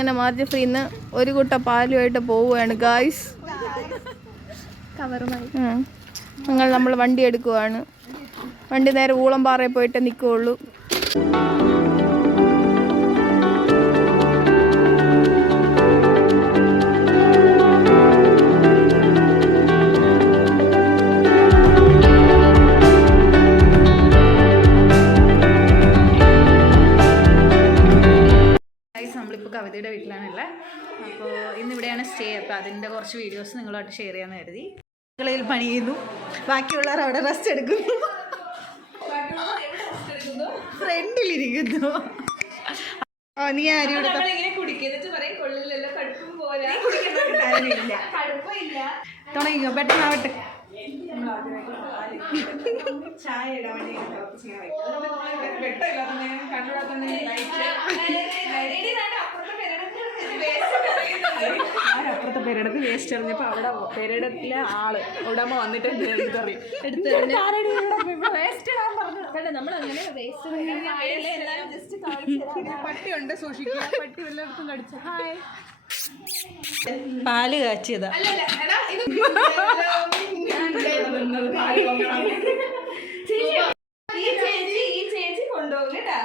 ഞങ്ങളങ്ങനെ മാർജിൻ ഫ്രീന്ന് ഒരു കുട്ട പാലുമായിട്ട് പോവുകയാണ് ഗായ്സ്. നമ്മൾ വണ്ടി എടുക്കുവാണ്. വണ്ടി നേരെ ഊളംപാറയിൽ പോയിട്ട് നിൽക്കുകയുള്ളൂ. നമ്മളിപ്പോൾ കവിതയുടെ വീട്ടിലാണുള്ളത്. അപ്പോൾ ഇന്നിവിടെയാണ് സ്റ്റേ. അപ്പോൾ അതിൻ്റെ കുറച്ച് വീഡിയോസ് നിങ്ങളുമായിട്ട് ഷെയർ ചെയ്യാമെന്ന് കരുതി. കളിയിൽ പണി ചെയ്യുന്നു, ബാക്കിയുള്ളവർ അവിടെ റെസ്റ്റ് എടുക്കുന്നു, ഫ്രണ്ടിലിരിക്കുന്നു. നീ ആരും തുടങ്ങിയോ? പെട്ടെന്നാവട്ടെ. ചായ ഇടാൻ വേണ്ടി അപ്പുറത്തെ പെരടത്ത് വേസ്റ്റ് എറിഞ്ഞപ്പോൾ അവിടെ പെരടത്തിലെ ആള് ഉടമ വന്നിട്ട് പട്ടിയുണ്ട്, സൂക്ഷിക്കുക, പട്ടി എല്ലായിടത്തും കടിച്ച. ഹായ്, പാല് കാച്ചിയതാ. കൊണ്ടുപോകും കേട്ടാ.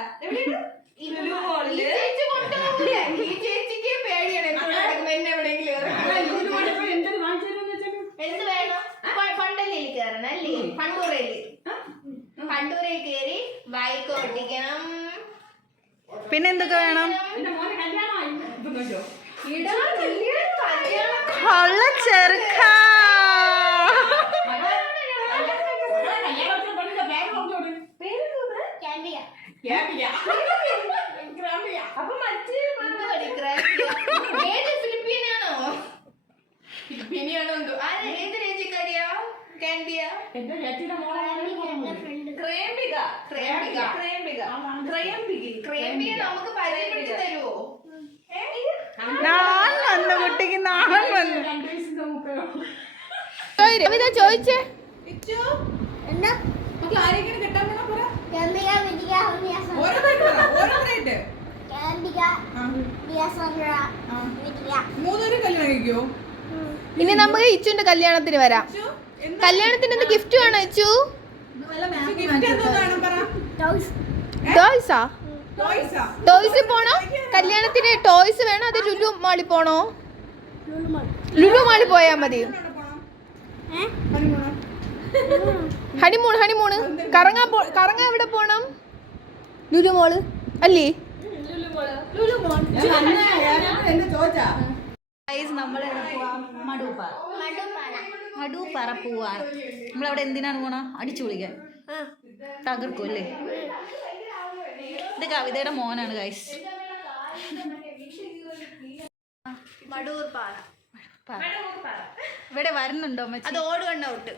പണ്ടൂരയിൽ കയറി ബൈക്ക് ഓടിക്കണം. പിന്നെ എന്തൊക്കെ വേണം? ചെറുക്ക കുട്ടിക്ക് നാളെ വന്നു ചോദിച്ചേ. ഇനി നമുക്ക് ഇച്ചുന്റെ കല്യാണത്തിന് വരാം. കല്യാണത്തിന് എന്ത് ഗിഫ്റ്റ് വേണോ ഇച്ചു? ടോയ്സാ? ടോയ്സ് പോണോ? കല്യാണത്തിന് ടോയ്സ് വേണോ അത് ലുലു മാളിൽ പോണോ? ലുലു മാളിൽ പോയാ മതി. ഹണിമൂണ് കറങ്ങാൻ എവിടെ പോണം? ലുലു മോള് അല്ലേ? മടുപ്പാറ പോവാണ്. നമ്മളവിടെ എന്തിനാണ് പോണ? അടിച്ചു വിളിക്കാൻ, തകർക്കും അല്ലേ? ഇത് കവിതയുടെ മോനാണ് ഗൈസ്. ഇവിടെ വരുന്നുണ്ടോ? അത് ഓടുകണ്ണ ഔട്ട്.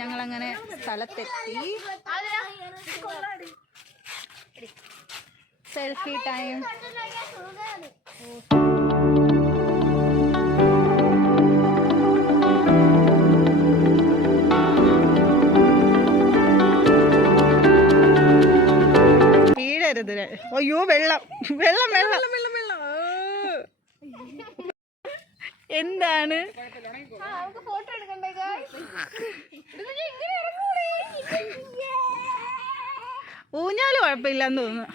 ഞങ്ങളങ്ങനെ സ്ഥലത്തെത്തി. Selfie time. വീഴരുത്. അയ്യോ, വെള്ളം വെള്ളം വെള്ളം വെള്ളം വെള്ളം. എന്താണ്? ഫോട്ടോ എടുക്കണ്ടേ? ഊഞ്ഞാല് കുഴപ്പമില്ലെന്ന് തോന്നുന്നു.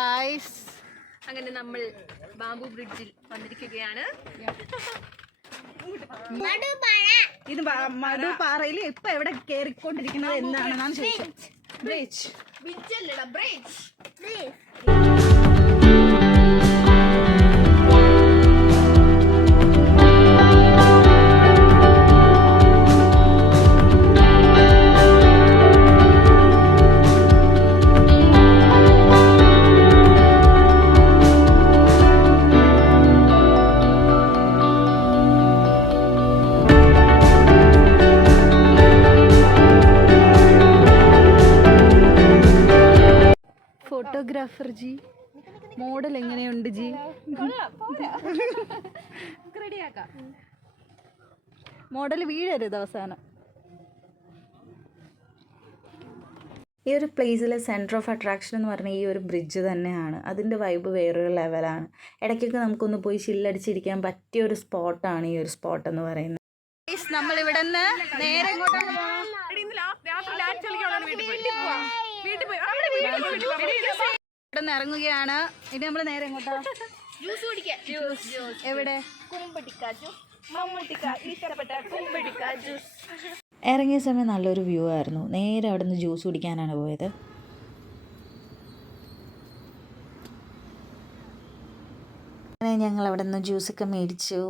ഗായ്സ്. അങ്ങനെ നമ്മൾ ബാംബു ബ്രിഡ്ജിൽ വന്നിരിക്കുകയാണ്. ഇത് മടുപാറയിൽ ഇപ്പൊ എവിടെ കേറിക്കൊണ്ടിരിക്കുന്നത് എന്നാണെന്നാണ് ചോദിച്ചത്. ബ്രിഡ്ജ്. ഫോട്ടോഗ്രാഫർ ജി, മോഡൽ എങ്ങനെയുണ്ട് ജി? മോഡൽ വീഴരുത് അവസാനം. ഈ ഒരു പ്ലേസിലെ സെൻറ്റർ ഓഫ് അട്രാക്ഷൻ എന്ന് പറഞ്ഞാൽ ഈ ഒരു ബ്രിഡ്ജ് തന്നെയാണ്. അതിൻ്റെ വൈബ് വേറൊരു ലെവലാണ്. ഇടയ്ക്കൊക്കെ നമുക്കൊന്ന് പോയി ചില്ലടിച്ചിരിക്കാൻ പറ്റിയ ഒരു സ്പോട്ടാണ് ഈ ഒരു സ്പോട്ട് എന്ന് പറയുന്നത്. നമ്മൾ ഇവിടെ നിന്ന് നേരെ ഇവിടെ നിന്ന് ഇറങ്ങുകയാണ്. ഇനി നമ്മൾ നേരെ എങ്ങോട്ടാ? എവിടെ? ഇറങ്ങിയ സമയം നല്ലൊരു വ്യൂ ആയിരുന്നു. നേരെ അവിടെ നിന്ന് ജ്യൂസ് കുടിക്കാനാണ് പോയത്. അങ്ങനെ ഞങ്ങൾ അവിടെ നിന്ന് ജ്യൂസൊക്കെ മേടിച്ചു.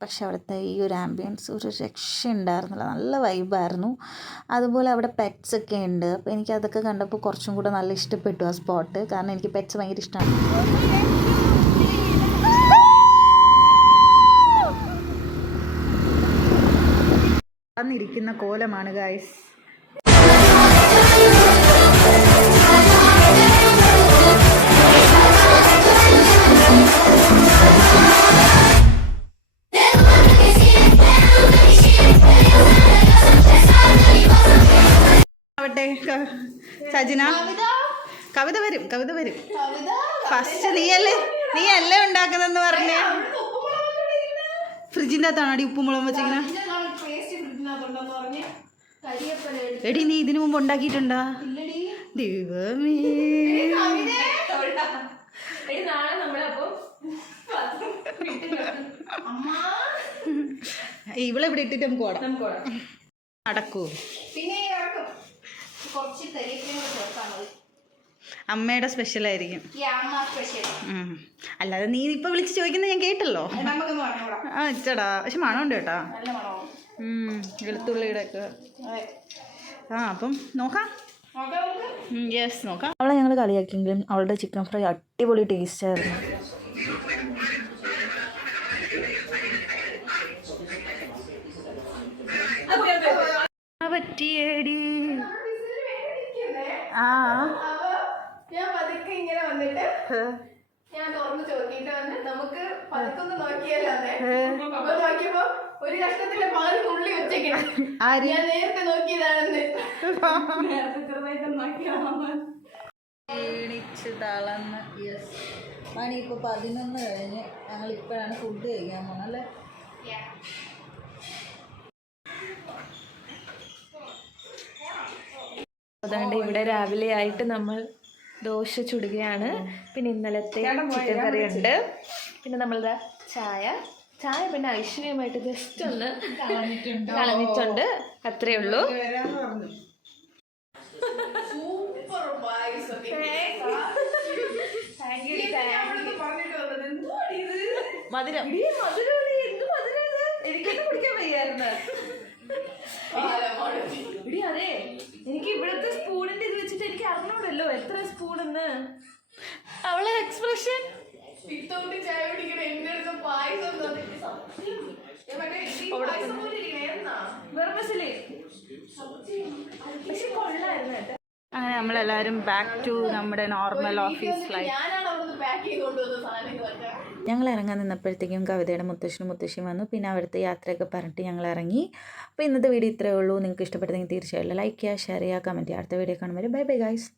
പക്ഷെ അവിടുത്തെ ഈ ഒരു ആംബിയൻസ് ഒരു രക്ഷ ഉണ്ടായിരുന്നില്ല. നല്ല വൈബായിരുന്നു. അതുപോലെ അവിടെ പെറ്റ്സ് ഒക്കെ ഉണ്ട്. അപ്പോൾ എനിക്ക് അതൊക്കെ കണ്ടപ്പോൾ കുറച്ചും കൂടെ നല്ല ഇഷ്ടപ്പെട്ടു ആ സ്പോട്ട്. കാരണം എനിക്ക് പെറ്റ്സ് ഭയങ്കര ഇഷ്ടമാണ്. വന്നിരിക്കുന്ന കോലമാണ് ഗായ്സ്. സജിന, കവിത വരും, കവിത വരും. ഫസ്റ്റ് നീയല്ലേ ഉണ്ടാക്കുന്നതെന്ന് പറഞ്ഞേ. ഫ്രിഡ്ജിൻ്റെ അകത്താണ് അടി ഉപ്പും മുളകും വെച്ചിങ്ങനെ. എടി നീ ഇതിനു മുമ്പ് ഉണ്ടാക്കിയിട്ടുണ്ടാ? ദൈവമേ, ഇവളെ ഇവിടെ ഇട്ടിട്ട് നമുക്ക് ഓടാം. നടക്കൂ. അമ്മയുടെ സ്പെഷ്യൽ ആയിരിക്കും. അല്ലാതെ നീ ഇപ്പൊ വിളിച്ച് ചോദിക്കുന്നത് ഞാൻ കേട്ടല്ലോ. ആ ഇച്ചടാ, പക്ഷെ മണമുണ്ട് കേട്ടാ. വെളുത്തുള്ളിയുടെ ഒക്കെ. ആ അപ്പം നോക്കാം. യെസ് നോക്കാം. അവളെ ഞങ്ങൾ കളിയാക്കിയെങ്കിലും അവളുടെ ചിക്കൻ ഫ്രൈ അടിപൊളി ടേസ്റ്റ് ആയിരുന്നു. പറ്റിയേടി. ആ ഞാൻ പതുക്കെ ഇങ്ങനെ വന്നിട്ട് ഞാൻ തുറന്ന് ചോദിച്ചിട്ട് വന്ന് നമുക്ക് പതുക്കൊന്ന് നോക്കിയാലോ. അപ്പൊ നോക്കിയപ്പോ ഒരു കഷ്ണത്തിന്റെ പാല് തുള്ളി വെച്ചേക്കണം. ഞാൻ നേരത്തെ നോക്കിയതാണെന്ന്. ക്ഷീണിച്ച് തളർന്ന്. മണി ഇപ്പൊ 11 കഴിഞ്ഞ്. ഞങ്ങൾ ഇപ്പോഴാണ് ഫുഡ് കഴിക്കാൻ പോണല്ലേ. അതുകൊണ്ട് ഇവിടെ രാവിലെ ആയിട്ട് നമ്മൾ ദോശ ചുടുകയാണ്. പിന്നെ ഇന്നലത്തെ ചിക്കൻ കറി ഉണ്ട്. പിന്നെ നമ്മളിതാ ചായ പിന്നെ ഐശ്വര്യമായിട്ട് ജസ്റ്റ് ഒന്ന് കളഞ്ഞിട്ടുണ്ട്. അത്രേ ഉള്ളൂ. മധുരം എനിക്കൊന്നും കുടിക്കാൻ വയ്യായിരുന്നു. അതെ, എനിക്ക് ഇവിടുത്തെ സ്പൂണിന്റെ ഇത് വെച്ചിട്ട് എനിക്ക് അറിഞ്ഞൂടല്ലോ എത്ര സ്പൂണെന്ന്. അവളെ എക്സ്പ്രഷൻ അങ്ങനെ നമ്മളെല്ലാവരും ബാക്ക് ടു നമ്മുടെ നോർമൽ ഓഫീസ് ലൈഫ്. ഞങ്ങൾ ഇറങ്ങാൻ നിന്നപ്പോഴത്തേക്കും കവിതയുടെ മുത്തശ്ശനും മുത്തശ്ശിയും വന്നു. പിന്നെ അവിടുത്തെ യാത്രയൊക്കെ പറഞ്ഞിട്ട് ഞങ്ങൾ ഇറങ്ങി. അപ്പോൾ ഇന്നത്തെ വീഡിയോ ഇത്രയേ ഉള്ളൂ. നിങ്ങൾക്ക് ഇഷ്ടപ്പെട്ടെങ്കിൽ തീർച്ചയായും ലൈക്ക് ചെയ്യുക, ഷെയർ ചെയ്യുക, കമൻറ്റ് ചെയ്യുക. അടുത്ത വീഡിയോ കാണുമ്പോൾ ബൈ ബൈ ഗൈസ്.